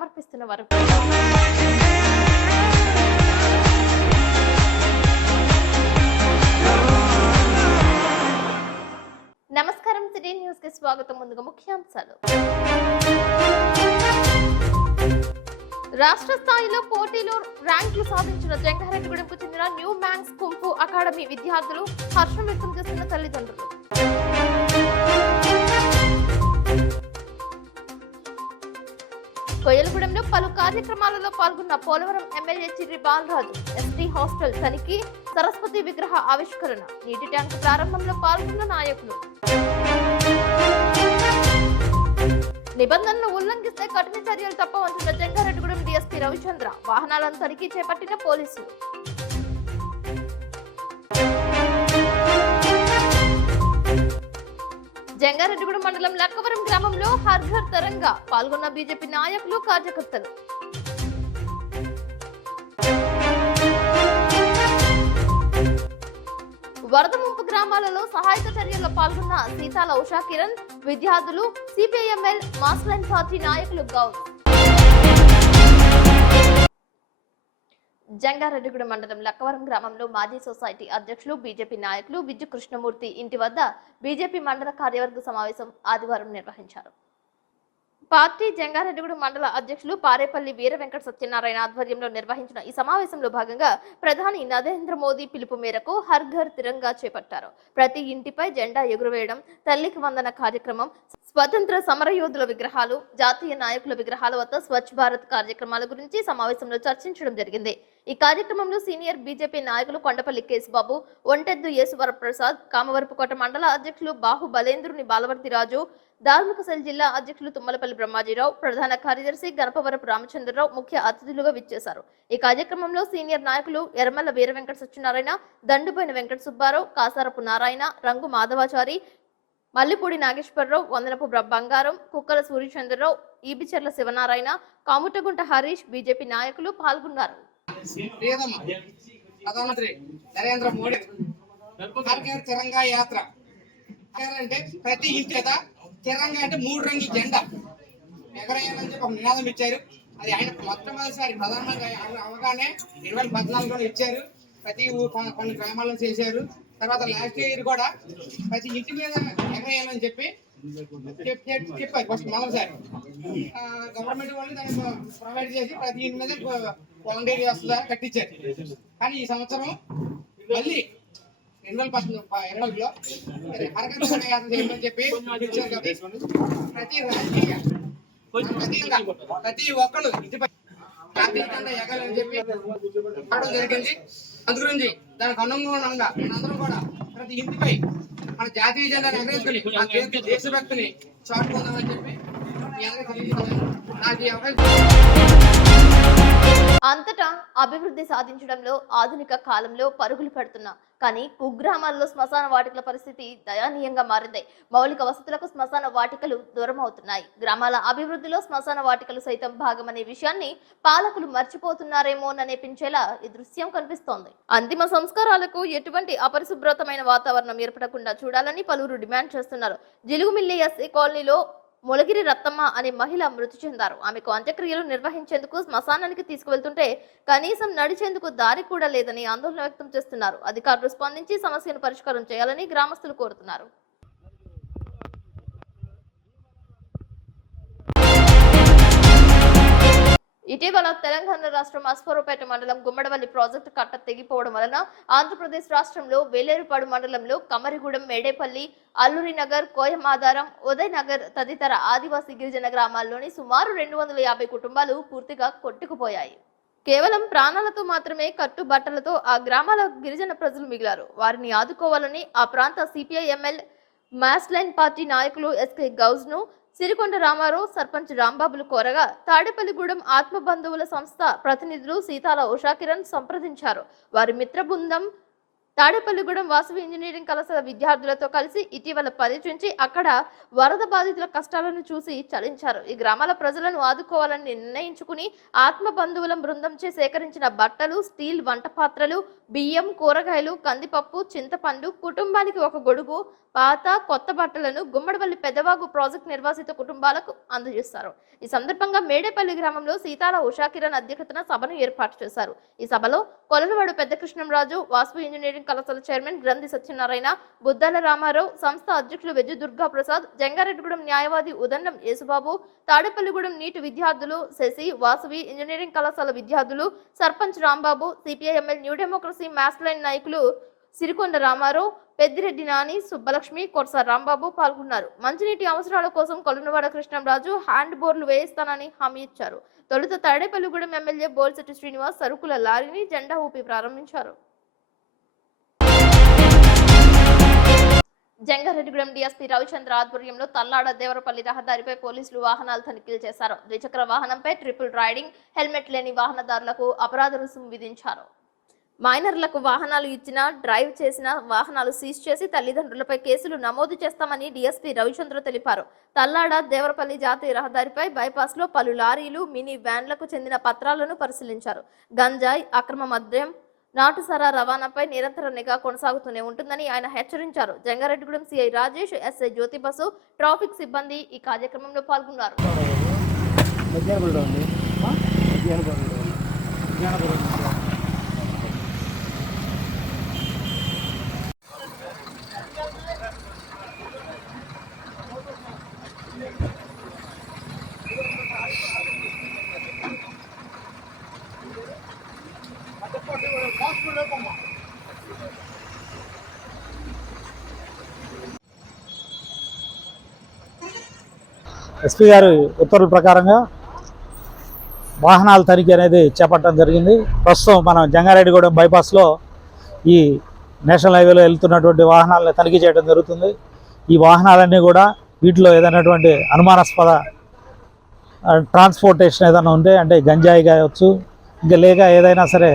సమర్పిస్తున్నవారు. నమస్కారం, city news కి స్వాగతం. ముందుగా ముఖ్యాంశాలు. రాష్ట్ర స్థాయిలో పోటీలో ర్యాంకులు సాధించిన జంగారెడ్డిగూడెంకు చెందిన న్యూ మ్యాన్స్ కుంఫు అకాడమీ విద్యార్థులు హర్షం వ్యక్తం చేస్తున్న తల్లిదండ్రులు. కొయ్యలగూడెంలో పలు కార్యక్రమాలలో పాల్గొన్న Polavaram MLA Chirri Balaraju. ST hostel తనిఖీ, సరస్వతి విగ్రహ ఆవిష్కరణ, నీటి ట్యాంకు ప్రారంభంలో పాల్గొన్న నాయకులు. నిబంధనలు ఉల్లంఘిస్తే కఠిన చర్యలు తప్పవంటున్న జంగారెడ్డిగూడెం డీఎస్పీ రవిచంద్ర. వాహనాలను తనిఖీ చేపట్టిన పోలీసులు. జంగారెడ్డిగూడెం మండలం లక్కవరం గ్రామంలో హర్ ఘర్ తిరంగా పాల్గొన్న బీజేపీ నాయకులు, కార్యకర్తలు. వరద ముంపు గ్రామాలలో సహాయక చర్యల్లో పాల్గొన్న సీతాల ఉషా కిరణ్, విద్యార్థులు, సిపిఐఎంఎల్ మాస్లైన్ పార్టీ నాయకులు. గౌడ్. జంగారెడ్డిగూడెం మండలం లక్కవరం గ్రామంలో మాజీ సొసైటీ అధ్యక్షులు, బీజేపీ నాయకులు విద్యు కృష్ణమూర్తి ఇంటి వద్ద బీజేపీ మండల కార్యవర్గ సమావేశం ఆదివారం నిర్వహించారు. పార్టీ జంగారెడ్డిగూడెం మండల అధ్యక్షులు పారేపల్లి వీర వెంకట సత్యనారాయణ ఆధ్వర్యంలో నిర్వహించిన ఈ సమావేశంలో భాగంగా ప్రధాని నరేంద్ర మోదీ పిలుపు మేరకు హర్ ఘర్ తిరంగా చేపట్టారు. ప్రతి ఇంటిపై జెండా ఎగురవేయడం, తల్లికి వందన కార్యక్రమం, స్వతంత్ర సమరయోధుల విగ్రహాలు, జాతీయ నాయకుల విగ్రహాల వద్ద స్వచ్ఛ భారత్ కార్యక్రమాల గురించి సమావేశంలో చర్చించడం జరిగింది. ఈ కార్యక్రమంలో సీనియర్ బీజేపీ నాయకులు కొండపల్లి కేశబాబు, ఒంటెద్దు యేసువరప్రసాద్, కామవరపుకోట మండల అధ్యక్షులు బాహు బలేంద్రుని బాలవర్తి రాజు, ధార్మిక సెల్ జిల్లా అధ్యక్షులు తుమ్మలపల్లి బ్రహ్మాజీరావు, ప్రధాన కార్యదర్శి గణపవరపు రామచంద్రరావు ముఖ్య అతిథులుగా విచ్చేశారు. ఈ కార్యక్రమంలో సీనియర్ నాయకులు ఎర్రమల్ల వీర వెంకట సత్యనారాయణ, దండుపోయిన వెంకట సుబ్బారావు, కాసారపు నారాయణ, రంగు మాధవాచారి, మల్లిపూడి నాగేశ్వరరావు, వందనపు బంగారం, కుక్కల సూర్యచంద్రరావు, ఈబిచెర్ల శివనారాయణ, కాముటగుంట హరీష్, బీజేపీ నాయకులు పాల్గొన్నారు. ప్రధానమంత్రి నరేంద్ర మోడీ తిరంగా యాత్ర అంటే ప్రతి ఇంటి కదా తిరంగా అంటే 3 రంగుల జెండా ఎగరేయాలని చెప్పి ఒక నినాదం ఇచ్చారు. అది ఆయన మొట్టమొదటిసారి ప్రధానమంత్రి అవగానే 2014లో ఇచ్చారు. ప్రతి కొన్ని గ్రామాల్లో చేశారు. తర్వాత లాస్ట్ ఇయర్ కూడా ప్రతి ఇంటి మీద ఎగరేయాలని చెప్పి చెప్పారు. ఫస్ట్ మొదటిసారి గవర్నమెంట్ వాళ్ళు దాన్ని ప్రొవైడ్ చేసి ప్రతి ఇంటి మీద వాలంటీర్ వ్యవస్థ కట్టించారు. కానీ ఈ సంవత్సరం మళ్ళీ 2020లో హరకథ యాత్ర చేయమని చెప్పి ప్రతి ఒక్కరు ఇంటిపై జాతీయ జెండా ఎగాలని చెప్పి రావడం జరిగింది. అందు గురించి దానికి అనుగుణంగా మనందరం కూడా ప్రతి ఇంటిపై మన జాతీయ జెండాను ఎగరేసుకుని మన దేశభక్తిని చాటుకుందామని చెప్పి అంతటా అభివృద్ధి సాధించడంలో ఆధునిక కాలంలో పరుగులు పెడుతున్న కానీ కుగ్రామాల్లో శ్మశాన వాటికల పరిస్థితి దయనీయంగా మారింది. మౌలిక వసతులకు శ్మశాన వాటికలు దూరం అవుతున్నాయి. గ్రామాల అభివృద్ధిలో శ్మశాన వాటికలు సైతం భాగమనే విషయాన్ని పాలకులు మర్చిపోతున్నారేమోననిపించేలా ఈ దృశ్యం కనిపిస్తోంది. అంతిమ సంస్కారాలకు ఎటువంటి అపరిశుభ్రతమైన వాతావరణం ఏర్పడకుండా చూడాలని పలువురు డిమాండ్ చేస్తున్నారు. జిలుగుమిల్లి ఎస్సీ కాలనీలో మొలగిరి రత్తమ్మ అనే మహిళ మృతి చెందారు. ఆమెకు అంత్యక్రియలు నిర్వహించేందుకు శ్మశానానికి తీసుకువెళ్తుంటే కనీసం నడిచేందుకు దారి కూడా లేదని ఆందోళన వ్యక్తం చేస్తున్నారు. అధికారులు స్పందించి సమస్యను పరిష్కారం చేయాలని గ్రామస్తులు కోరుతున్నారు. ఇటీవల తెలంగాణ రాష్ట్రం అస్ఫారావుపేట మండలం గుమ్మడవల్లి ప్రాజెక్టు కట్ట తెగిపోవడం వలన ఆంధ్రప్రదేశ్ రాష్ట్రంలో వేలేరుపాడు మండలంలో కమరిగూడెం, మేడేపల్లి, అల్లూరి నగర్, కోయమాధారం, ఉదయ్ నగర్ తదితర ఆదివాసీ గిరిజన గ్రామాల్లోని సుమారు 250 కుటుంబాలు పూర్తిగా కొట్టుకుపోయాయి. కేవలం ప్రాణాలతో మాత్రమే కట్టుబట్టలతో ఆ గ్రామాల గిరిజన ప్రజలు మిగిలారు. వారిని ఆదుకోవాలని ఆ ప్రాంత సిపిఐఎంఎల్ మాస్లైన్ పార్టీ నాయకులు ఎస్కే గౌజ్ను సిరికొండ రామారావు, సర్పంచ్ రాంబాబులు కోరగా తాడేపల్లిగూడెం ఆత్మ బంధువుల సంస్థ ప్రతినిధులు సీతాల ఉషా కిరణ్ సంప్రదించారు. వారి మిత్ర బృందం తాడేపల్లిగూడెం వాసవి ఇంజనీరింగ్ కళాశాల విద్యార్థులతో కలిసి ఇటీవల పర్యటించి అక్కడ వరద బాధితుల కష్టాలను చూసి చలించారు. ఈ గ్రామాల ప్రజలను ఆదుకోవాలని నిర్ణయించుకుని ఆత్మ బంధువుల బృందంచే సేకరించిన బట్టలు, స్టీల్ వంట పాత్రలు, బియ్యం, కూరగాయలు, కందిపప్పు, చింతపండు, కుటుంబానికి ఒక గొడుగు, పాత కొత్త బట్టలను గుమ్మడిపల్లి పెద్దవాగు ప్రాజెక్టు నిర్వాసిత కుటుంబాలకు అందజేస్తారు. ఈ సందర్భంగా మేడేపల్లి గ్రామంలో సీతాల ఉషాకిరణ్ అధ్యక్షతన సభను ఏర్పాటు చేశారు. ఈ సభలో కొలనవాడు పెద్ద కృష్ణంరాజు, వాసు ఇంజనీరింగ్ కళాశాల చైర్మన్ గ్రంథి సత్యనారాయణ, బుద్దాల రామారావు, సంస్థ అధ్యక్షులు వెజ్జు దుర్గా ప్రసాద్, జంగారెడ్డిగూడెం న్యాయవాది ఉదండం యేసుబాబు, తాడేపల్లిగూడెం నీటి విద్యార్థులు శశి, వాసవి ఇంజనీరింగ్ కళాశాల విద్యార్థులు, sarpanch Rambabu, CPI ML new democracy mass line నాయకులు సిరికొండ రామారావు, పెద్దిరెడ్డి నాని, సుబ్బలక్ష్మి, కొరస రాంబాబు పాల్గొన్నారు. మంచినీటి అవసరాల కోసం కొలనువాడ కృష్ణంరాజు హ్యాండ్ బోర్లు వేయిస్తానని హామీ ఇచ్చారు. తొలుత తాడేపల్లిగూడెం ఎమ్మెల్యే బోల్శెట్టి శ్రీనివాస్ సరుకుల లారీని జెండా ఊపి ప్రారంభించారు. జంగారెడ్డిగూడెం డీఎస్పీ రవిచంద్ర ఆధ్వర్యంలో తల్లాడ దేవరపల్లి రహదారిపై పోలీసులు వాహనాలు తనిఖీలు చేశారు. ద్విచక్ర వాహనంపై ట్రిపుల్ రైడింగ్, హెల్మెట్ లేని వాహనదారులకు అపరాధ రుసుము విధించారు. మైనర్లకు వాహనాలు ఇచ్చినా, డ్రైవ్ చేసిన వాహనాలు సీజ్ చేసి తల్లిదండ్రులపై కేసులు నమోదు చేస్తామని డీఎస్పీ రవిచంద్ర తెలిపారు. తల్లాడ దేవరపల్లి జాతీయ రహదారిపై బైపాస్ లో పలు లారీలు, మినీ వ్యాన్లకు చెందిన పత్రాలను పరిశీలించారు. గంజాయి, అక్రమ మద్యం, నాటుసారా రవాణాపై నిరంతర నిఘా కొనసాగుతూనే ఉంటుందని ఆయన హెచ్చరించారు. Jangareddygudem CI Rajesh, SI Jyoti Basu, traffic సిబ్బంది ఈ కార్యక్రమంలో పాల్గొన్నారు. ఎస్పీ గారి ఉత్తర్వుల ప్రకారంగా వాహనాల తనిఖీ అనేది చేపట్టడం జరిగింది. ప్రస్తుతం మనం జంగారెడ్డిగూడెం బైపాస్లో ఈ నేషనల్ హైవేలో వెళ్తున్నటువంటి వాహనాలను తనిఖీ చేయడం జరుగుతుంది. ఈ వాహనాలన్నీ కూడా వీటిలో ఏదైనటువంటి అనుమానాస్పద ట్రాన్స్పోర్టేషన్ ఏదైనా ఉంటే, అంటే గంజాయి కావచ్చు, ఇంకా లేక ఏదైనా సరే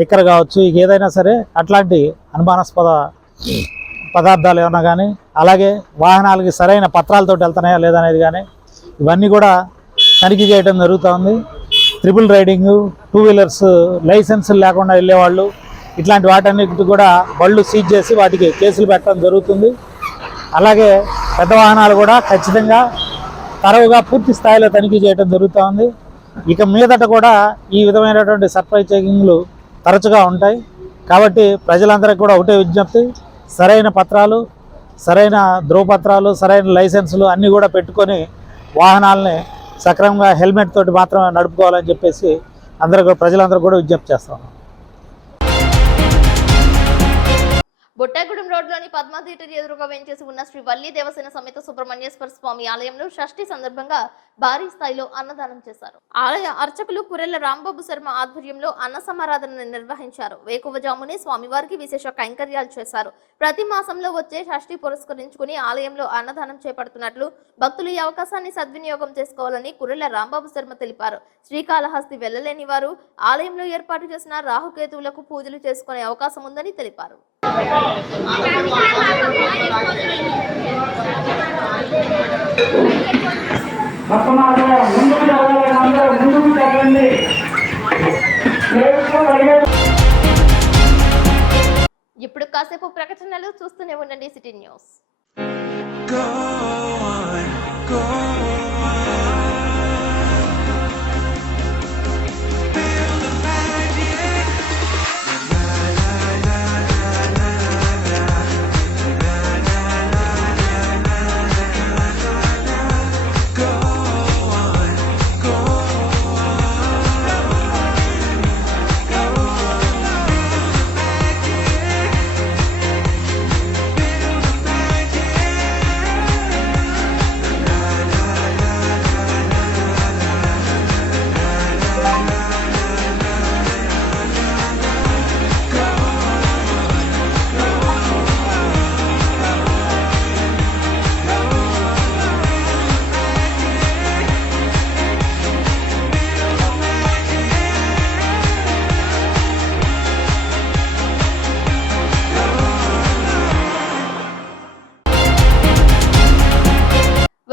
లిక్కర్ కావచ్చు, ఇక ఏదైనా సరే అట్లాంటి అనుమానాస్పద పదార్థాలు ఏమన్నా కానీ, అలాగే వాహనాలకి సరైన పత్రాలతో వెళ్తున్నాయా లేదనేది కానీ ఇవన్నీ కూడా తనిఖీ చేయడం జరుగుతుంది. ట్రిపుల్ రైడింగు, టూ వీలర్స్ లైసెన్సులు లేకుండా వెళ్ళేవాళ్ళు, ఇట్లాంటి వాటన్నిటి కూడా బళ్ళు సీజ్ చేసి వాటికి కేసులు పెట్టడం జరుగుతుంది. అలాగే పెద్ద వాహనాలు కూడా ఖచ్చితంగా తరవుగా పూర్తి స్థాయిలో తనిఖీ చేయడం జరుగుతుంది. ఇక మీదట కూడా ఈ విధమైనటువంటి సర్ప్రైజ్ చెకింగ్లు తరచుగా ఉంటాయి. కాబట్టి ప్రజలందరికీ కూడా ఒకటే విజ్ఞప్తి, సరైన పత్రాలు, సరైన ధ్రువపత్రాలు, సరైన లైసెన్సులు అన్నీ కూడా పెట్టుకొని వాహనాలని సక్రమంగా హెల్మెట్ తోటి మాత్రమే నడుపుకోవాలని చెప్పేసి ప్రజలందరూ కూడా విజ్ఞప్తి చేస్తాం. బొట్టాగూడెం రోడ్లోని పద్మా థియేటర్ ఎదురుగా వేంచేసి ఉన్న శ్రీ వల్లి దేవసేన సమేత సుబ్రహ్మణ్యేశ్వర స్వామి ఆలయంలో షష్ఠి సందర్భంగా భారీ స్థాయిలో అన్నదానం చేశారు. ఆలయ అర్చకులు కురెళ్ల రాంబాబు శర్మ ఆధ్వర్యంలో అన్న సమారాధన నిర్వహించారు. వేకువజామునే స్వామివారికి విశేష కైంకర్యాలు చేశారు. ప్రతి మాసంలో వచ్చే షష్ఠి పురస్కరించుకుని ఆలయంలో అన్నదానం చేపడుతున్నట్లు భక్తులు ఈ అవకాశాన్ని సద్వినియోగం చేసుకోవాలని కురెళ్ల రాంబాబు శర్మ తెలిపారు. శ్రీకాళహస్తి వెళ్లలేని వారు ఆలయంలో ఏర్పాటు చేసిన రాహుకేతువులకు పూజలు చేసుకునే అవకాశం ఉందని తెలిపారు. ఇప్పుడు కాసేపు ప్రకటనలు చూస్తూనే ఉండండి city news.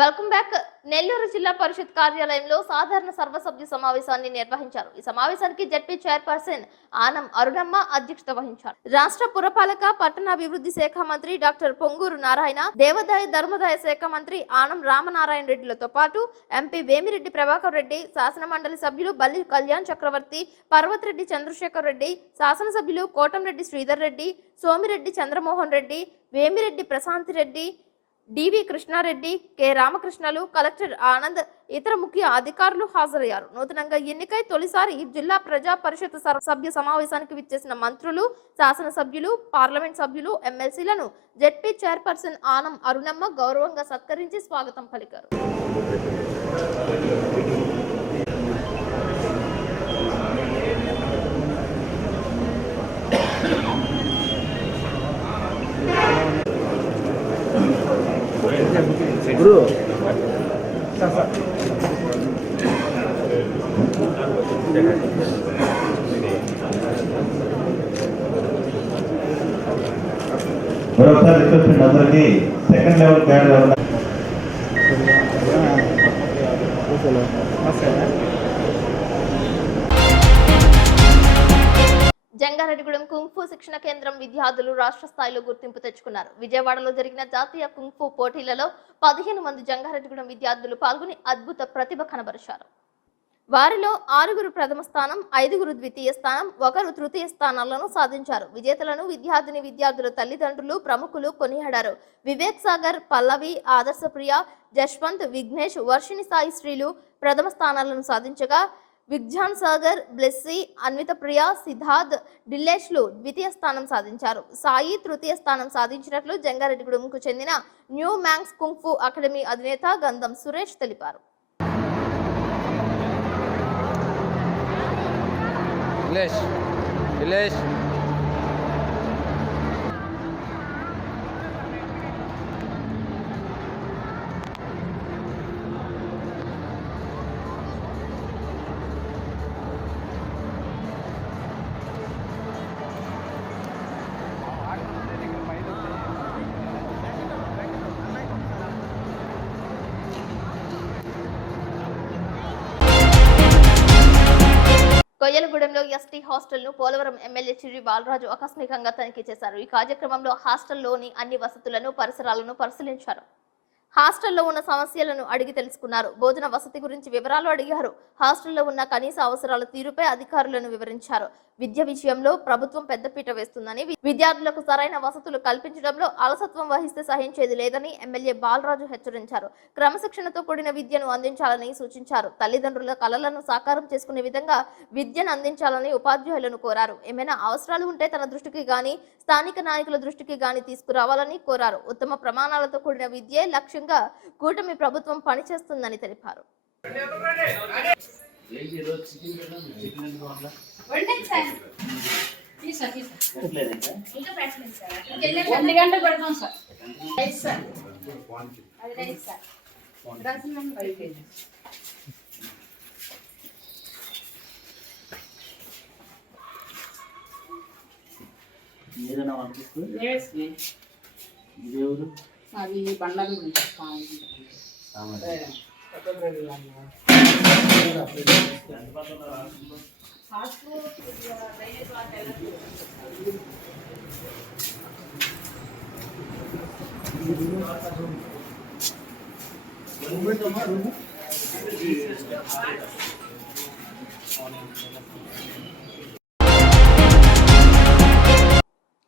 Welcome back. Nellore జిల్లా పరిషత్ కార్యాలయంలో సాధారణ సర్వసభ్య సమావేశాన్ని నిర్వహించారు. ఈ సమావేశానికి జడ్పీ చైర్పర్సన్ ఆనం అరుణమ్మ అధ్యక్షత వహించారు. రాష్ట్ర పురపాలక పట్టణాభివృద్ధి శాఖ మంత్రి డాక్టర్ పొంగూరు నారాయణ, దేవాదాయ ధర్మదాయ శాఖ మంత్రి ఆనం రామనారాయణ రెడ్డిలతో పాటు ఎంపీ వేమిరెడ్డి ప్రభాకర్ రెడ్డి, శాసన మండలి సభ్యులు బల్లి కళ్యాణ్ చక్రవర్తి, పర్వతిరెడ్డి చంద్రశేఖర్ రెడ్డి, శాసనసభ్యులు కోటంరెడ్డి శ్రీధర్ రెడ్డి, సోమిరెడ్డి చంద్రమోహన్ రెడ్డి, వేమిరెడ్డి ప్రశాంతి రెడ్డి, డివి కృష్ణారెడ్డి, కె రామకృష్ణలు, కలెక్టర్ ఆనంద్, ఇతర ముఖ్య అధికారులు హాజరయ్యారు. నూతనంగా ఎన్నికై తొలిసారి జిల్లా ప్రజా పరిషత్ సభ్య సమావేశానికి విచ్చేసిన మంత్రులు, శాసనసభ్యులు, పార్లమెంట్ సభ్యులు, ఎమ్మెల్సీలను జడ్పీ చైర్పర్సన్ ఆనం అరుణమ్మ గౌరవంగా సత్కరించి స్వాగతం పలికారు. గురు మరొకసారి రిక్వెస్ట్ అందరికీ second level cadre Jangareddygudem kung fu శిక్షణ కేంద్రం విద్యార్థులు రాష్ట్ర స్థాయిలో గుర్తింపు తెచ్చుకున్నారు. విజయవాడలో జరిగిన జాతీయ కుంగ్ఫు పోటీలలో 15 మంది జంగారెడ్డిగూడెం విద్యార్థులు పాల్గొని అద్భుత ప్రతిభ కనబరిచారు. వారిలో 6 ప్రథమ స్థానం, 5 ద్వితీయ స్థానం, 1 తృతీయ స్థానాలను సాధించారు. విజేతలను విద్యార్థుల తల్లిదండ్రులు, ప్రముఖులు కొనియాడారు. వివేక్ సాగర్, పల్లవి, ఆదర్శప్రియ, జశ్వంత్, విఘ్నేష్, వర్షిణి సాయి శ్రీలు ప్రథమ స్థానాలను సాధించగా విజ్ఞాన్ సాగర్, బ్లెస్సీ, అన్విత ప్రియ, సిద్ధార్థ్, డిల్లేష్లు ద్వితీయ స్థానం సాధించారు. సాయి తృతీయ స్థానం సాధించినట్లు జంగారెడ్డిగూడెంకు చెందిన న్యూ మ్యాంగ్స్ కుంగ్ఫు అకాడమీ అధినేత గంధం సురేష్ తెలిపారు. కొయ్యలగూడెంలో ఎస్టీ హాస్టల్ ను పోలవరం ఎమ్మెల్యే చిర్రి బాలరాజు ఆకస్మికంగా తనిఖీ చేశారు. ఈ కార్యక్రమంలో హాస్టల్లోని అన్ని వసతులను, పరిసరాలను పరిశీలించారు. హాస్టల్లో ఉన్న సమస్యలను అడిగి తెలుసుకున్నారు. భోజన వసతి గురించి వివరాలు అడిగారు. హాస్టల్లో ఉన్న కనీస అవసరాల తీరుపై అధికారులను వివరించారు. విద్య విషయంలో ప్రభుత్వం పెద్దపీట వేస్తుందని, విద్యార్థులకు సరైన వసతులు కల్పించడంలో అలసత్వం వహిస్తే సహించేది లేదని ఎమ్మెల్యే బాలరాజు హెచ్చరించారు. క్రమశిక్షణతో కూడిన విద్యను అందించాలని సూచించారు. తల్లిదండ్రుల కలలను సాకారం చేసుకునే విధంగా విద్యను అందించాలని ఉపాధ్యాయులను కోరారు. ఏమైనా అవసరాలు ఉంటే తన దృష్టికి గాని, స్థానిక నాయకుల దృష్టికి గాని తీసుకురావాలని కోరారు. ఉత్తమ ప్రమాణాలతో కూడిన విద్యే లక్ష్యంగా కూటమి ప్రభుత్వం పనిచేస్తుందని తెలిపారు. అది బండలు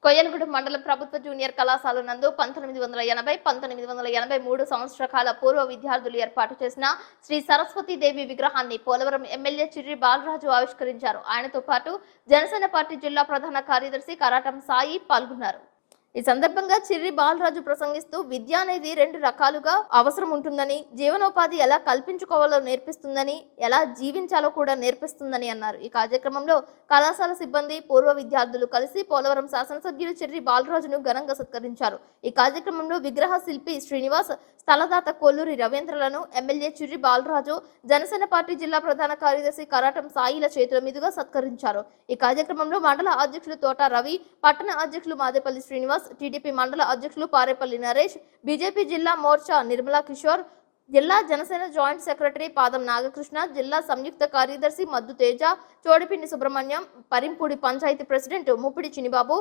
కొయ్యలగూడెం మండలం ప్రభుత్వ జూనియర్ కళాశాల నందు 1980-1983 సంవత్సర కాల పూర్వ విద్యార్థులు ఏర్పాటు చేసిన శ్రీ సరస్వతీ దేవి విగ్రహాన్ని పోలవరం ఎమ్మెల్యే చిర్రి బాలరాజు ఆవిష్కరించారు. ఆయనతో పాటు జనసేన పార్టీ జిల్లా ప్రధాన కార్యదర్శి కరాటం సాయి పాల్గొన్నారు. ఈ సందర్భంగా చిర్రి బాలరాజు ప్రసంగిస్తూ విద్య అనేది 2 రకాలుగా అవసరం ఉంటుందని, జీవనోపాధి ఎలా కల్పించుకోవాలో నేర్పిస్తుందని, ఎలా జీవించాలో కూడా నేర్పిస్తుందని అన్నారు. ఈ కార్యక్రమంలో కళాశాల సిబ్బంది, పూర్వ విద్యార్థులు కలిసి పోలవరం శాసనసభ్యులు చిర్రి బాలరాజును ఘనంగా సత్కరించారు. ఈ కార్యక్రమంలో విగ్రహ శిల్పి శ్రీనివాస్, స్థలదాత కొల్లూరి రవీంద్రలను ఎమ్మెల్యే చిర్రి బాలరాజు, జనసేన పార్టీ జిల్లా ప్రధాన కార్యదర్శి కరాటం సాయిల చేతుల మీదుగా సత్కరించారు. ఈ కార్యక్రమంలో మండల అధ్యక్షులు తోట రవి, పట్టణ అధ్యక్షులు మాదేపల్లి శ్రీనివాస్, టీడీపీ మండల అధ్యక్షులు పారేపల్లి నరేష్, బీజేపీ జిల్లా మోర్చా నిర్మలా కిషోర్, జిల్లా జనసేన జాయింట్ సెక్రటరీ పాదం నాగకృష్ణ, జిల్లా సంయుక్త కార్యదర్శి మద్దు తేజ, చోడిపిండి సుబ్రహ్మణ్యం, పరింపూడి పంచాయతీ ప్రెసిడెంట్ ముప్పిడి చినిబాబు,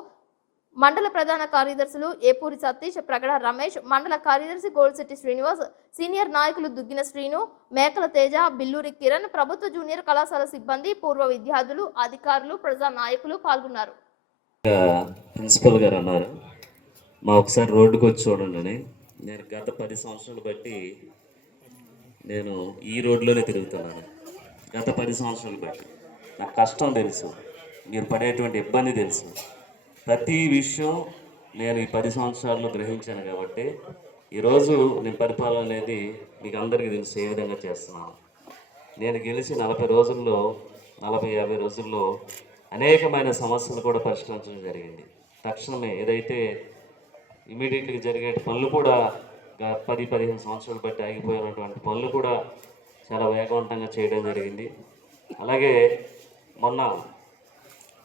మండల ప్రధాన కార్యదర్శులు ఏపూరి సతీష్, ప్రగడ రమేష్, మండల కార్యదర్శి గోల్శెట్టి శ్రీనివాస్, సీనియర్ నాయకులు దుగ్గిన శ్రీను, మేకల తేజ, బిల్లూరి కిరణ్, ప్రభుత్వ జూనియర్ కళాశాల సిబ్బంది, పూర్వ విద్యార్థులు, అధికారులు, ప్రజా నాయకులు పాల్గొన్నారు. ప్రిన్సిపల్ గారు అన్నారు, మా ఒకసారి రోడ్డుకు వచ్చి చూడండి అని. నేను గత 10 సంవత్సరాలు బట్టి నేను ఈ రోడ్లోనే తిరుగుతున్నాను. గత 10 సంవత్సరాలు బట్టి నాకు కష్టం తెలుసు, మీరు పడేటువంటి ఇబ్బంది తెలుసు. ప్రతి విషయం నేను ఈ 10 సంవత్సరాల్లో గ్రహించాను కాబట్టి ఈరోజు నేను పరిపాలన అనేది మీకు అందరికీ తెలుసు ఏ విధంగా చేస్తున్నాను. నేను గెలిచి 40 రోజుల్లో 40-50 రోజుల్లో అనేకమైన సమస్యలు కూడా పరిష్కరించడం జరిగింది. తక్షణమే ఏదైతే ఇమీడియట్గా జరిగే పనులు కూడా 10-15 సంవత్సరాలు బట్టి ఆగిపోయినటువంటి పనులు కూడా చాలా వేగవంతంగా చేయడం జరిగింది. అలాగే మొన్న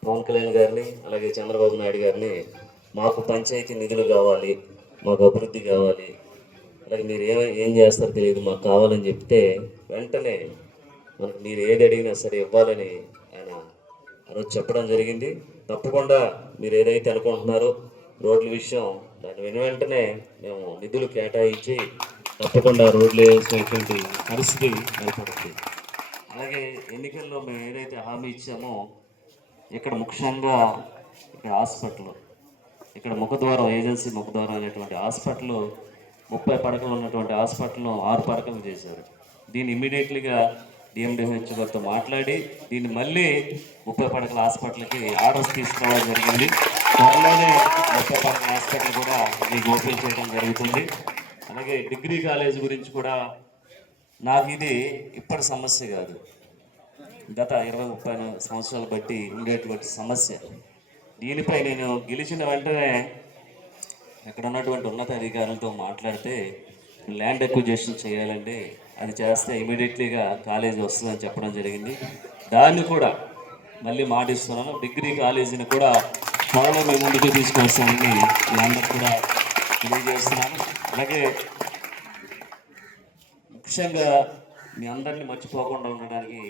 పవన్ కళ్యాణ్ గారిని అలాగే చంద్రబాబు నాయుడు గారిని మాకు పంచాయతీ నిధులు కావాలి, మాకు అభివృద్ధి కావాలి, అలాగే మీరు ఏం చేస్తారో తెలియదు, మాకు కావాలని చెప్తే వెంటనే మనకు మీరు ఏది అడిగినా సరే ఇవ్వాలని ఆయన ఆ రోజు చెప్పడం జరిగింది. తప్పకుండా మీరు ఏదైతే అనుకుంటున్నారో రోడ్ల విషయం దాన్ని వెంటనే మేము నిధులు కేటాయించి తప్పకుండా రోడ్లు వేసేటువంటి పరిస్థితి ఏర్పడుతుంది. అలాగే ఎన్నికల్లో మేము ఏదైతే హామీ ఇచ్చామో ఇక్కడ ముఖ్యంగా ఇక్కడ హాస్పిటల్, ఇక్కడ ముఖద్వారం ఏజెన్సీ ముఖద్వారం అనేటువంటి హాస్పిటల్ 30 పడకలు ఉన్నటువంటి హాస్పిటల్ను 6 పడకలు చేశారు. దీన్ని ఇమీడియట్లీగా డిఎండిహెచ్ గారితో మాట్లాడి దీన్ని మళ్ళీ 30 పడకల హాస్పిటల్కి ఆర్డర్స్ తీసుకోవడం జరిగింది. త్వరలోనే 30 పడకల హాస్పిటల్ కూడా మీకు ఓపెన్ చేయడం జరుగుతుంది. అలాగే డిగ్రీ కాలేజ్ గురించి కూడా నాకు ఇది ఇప్పటి సమస్య కాదు, గత 20-30 సంవత్సరాలు బట్టి ఉండేటువంటి సమస్య. దీనిపై నేను గెలిచిన వెంటనే ఇక్కడ ఉన్నటువంటి ఉన్నత అధికారులతో మాట్లాడితే ల్యాండ్ అక్విజిషన్ చేయాలండి, అది చేస్తే ఇమీడియట్లీగా కాలేజీ వస్తుందని చెప్పడం జరిగింది. దాన్ని కూడా మళ్ళీ మాటిస్తున్నాను, డిగ్రీ కాలేజీని కూడా త్వరలో మేము ముందుకు తీసుకొస్తామని మీ అందరికి కూడా తెలియజేస్తున్నాను. అలాగే ముఖ్యంగా మీ అందరినీ మర్చిపోకుండా ఉండడానికి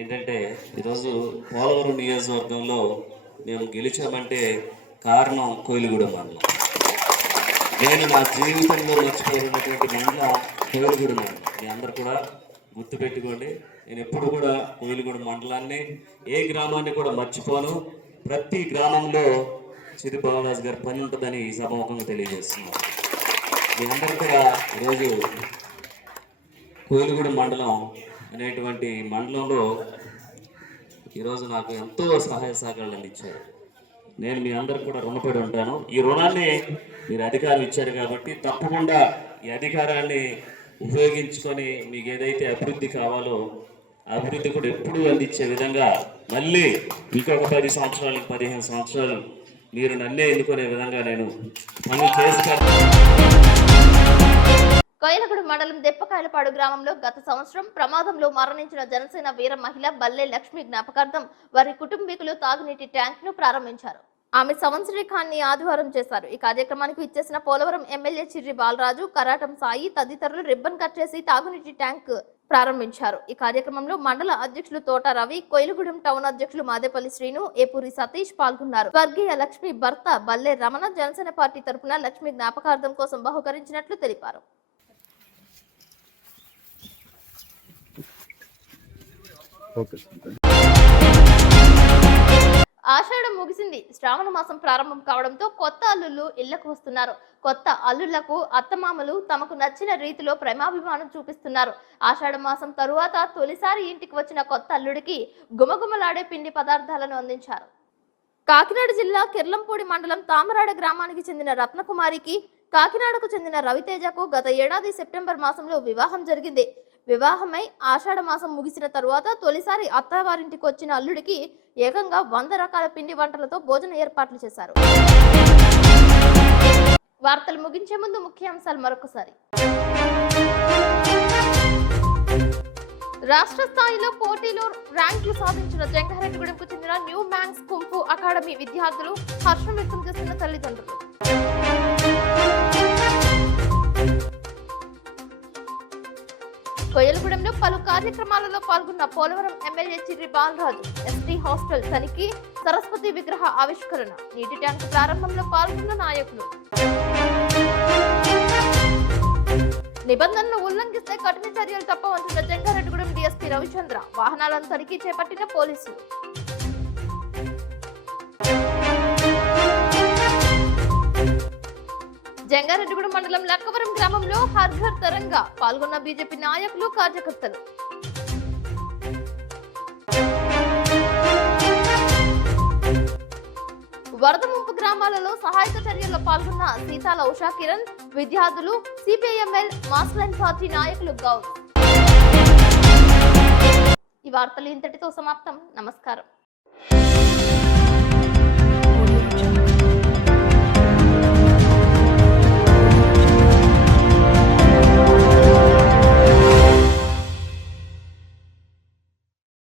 ఏంటంటే ఈరోజు పోలవరం నియోజకవర్గంలో మేము గెలిచామంటే కారణం కోయిలగూడెం మండలం. నేను నా జీవితంలో మర్చిపోయినటువంటి మండలం కోయిలగూడెం మండలం. మీ అందరు కూడా గుర్తుపెట్టుకోండి, నేను ఎప్పుడు కూడా కోయిలగూడెం మండలాన్ని ఏ గ్రామాన్ని కూడా మర్చిపోను. ప్రతి గ్రామంలో చిరు బాలరాజు గారి పని ఉంటుందని ఈ సభాముఖంగా తెలియజేస్తున్నాను. మీ అందరూ కూడా ఈరోజు కోయిలగూడెం మండలం అనేటువంటి మండలంలో ఈరోజు నాకు ఎంతో సహాయ సహకారాలు అందించారు. నేను మీ అందరికి కూడా రుణపడి ఉంటాను. ఈ రుణాన్ని మీరు అధికారం ఇచ్చారు కాబట్టి తప్పకుండా ఈ అధికారాన్ని ఉపయోగించుకొని మీకు ఏదైతే అభివృద్ధి కావాలో అభివృద్ధి కూడా ఎప్పుడూ అందించే విధంగా మళ్ళీ ఇంకొక 10 సంవత్సరాలు 15 సంవత్సరాలు మీరు నన్నే ఎన్నుకునే విధంగా నేను పనులు చేస్తాను. కోయిలగూడెం మండలం దెప్పకాయలపాడు గ్రామంలో గత సంవత్సరం ప్రమాదంలో మరణించిన జనసేన వీర మహిళ బల్లె లక్ష్మి జ్ఞాపకార్థం వారి కుటుంబీకులు తాగునీటి ట్యాంక్ ను ప్రారంభించారు. ఆమె సంవత్సరీకాన్ని ఆదివారం చేశారు. ఈ కార్యక్రమానికి ఇచ్చేసిన పోలవరం ఎమ్మెల్యే చిర్రి బాలరాజు, కరాటం సాయి తదితరులు రిబ్బన్ కట్ చేసి తాగునీటి ట్యాంక్ ప్రారంభించారు. ఈ కార్యక్రమంలో మండల అధ్యక్షులు తోట రవి, కోయిలగూడెం టౌన్ అధ్యక్షులు మాదేపల్లి శ్రీను, ఏపూరి సతీష్ పాల్గొన్నారు. స్వర్గీయ లక్ష్మి భర్త బల్లె రమణ జనసేన పార్టీ తరఫున లక్ష్మి జ్ఞాపకార్థం కోసం బహుకరించినట్లు తెలిపారు. ఆషాఢం ముగిసింది. శ్రావణ మాసం ప్రారంభం కావడంతో కొత్త అల్లుళ్ళు ఇళ్లకు వస్తున్నారు. కొత్త అల్లుళ్లకు అత్తమామలు తమకు నచ్చిన రీతిలో ప్రేమాభిమానం చూపిస్తున్నారు. ఆషాఢ మాసం తరువాత తొలిసారి ఇంటికి వచ్చిన కొత్త అల్లుడికి గుమగుమలాడే పిండి పదార్థాలను అందించారు. కాకినాడ జిల్లా కిర్లంపూడి మండలం తామరాడ గ్రామానికి చెందిన రత్నకుమారికి, కాకినాడకు చెందిన రవితేజకు గత ఏడాది సెప్టెంబర్ మాసంలో వివాహం జరిగింది. వివాహమై ఆషాఢ మాసం ముగిసిన తరువాత తొలిసారి అత్తవారింటికి వచ్చిన అల్లుడికి ఏకంగా 100 రకాల పిండి వంటలతో భోజన ఏర్పాట్లు చేశారు. వార్తలు ముగించే ముందు ముఖ్యాంశాలు మరొకసారి. రాష్ట్ర స్థాయిలో పోటీలో ర్యాంకులు సాధించిన జంగారెడ్డిగూడెంకు చెందిన న్యూ మ్యాంగ్స్ కుంఫు అకాడమీ విద్యార్థులు హర్షం వ్యక్తం చేస్తున్న తల్లిదండ్రులు. జంగారెడ్డిగూడెంలో పలు కార్యక్రమాలలో పాల్గొన్న Polavaram MLA Chirri Balaraju. ST hostel తనిఖీ, సరస్వతి విగ్రహ ఆవిష్కరణ, నీటి ట్యాంకు ప్రారంభంలో పాల్గొన్న నాయకులు. నిబంధనలు ఉల్లంఘిస్తే కఠిన చర్యలు తప్పవంటున్న జంగారెడ్డిగూడెం డీఎస్పీ రవిచంద్ర. వాహనాలను తనిఖీ చేపట్టిన పోలీసులు. జంగారెడ్డిగూడెం మండలం లక్కవరం గ్రామంలో హర్ ఘర్ తిరంగా పాల్గొన్న బీజేపీ నాయకులు, కార్యకర్తలు. వరద ముంపు గ్రామాలలో సహాయక చర్యల్లో పాల్గొన్న సీతాల ఉషా కిరణ్, విద్యార్థులు, సిపిఐఎంఎల్, మాస్లైన్ పార్టీ నాయకులు. గౌడ్. ఈ వార్తలు ఇంతటితో సమాప్తం. నమస్కారం.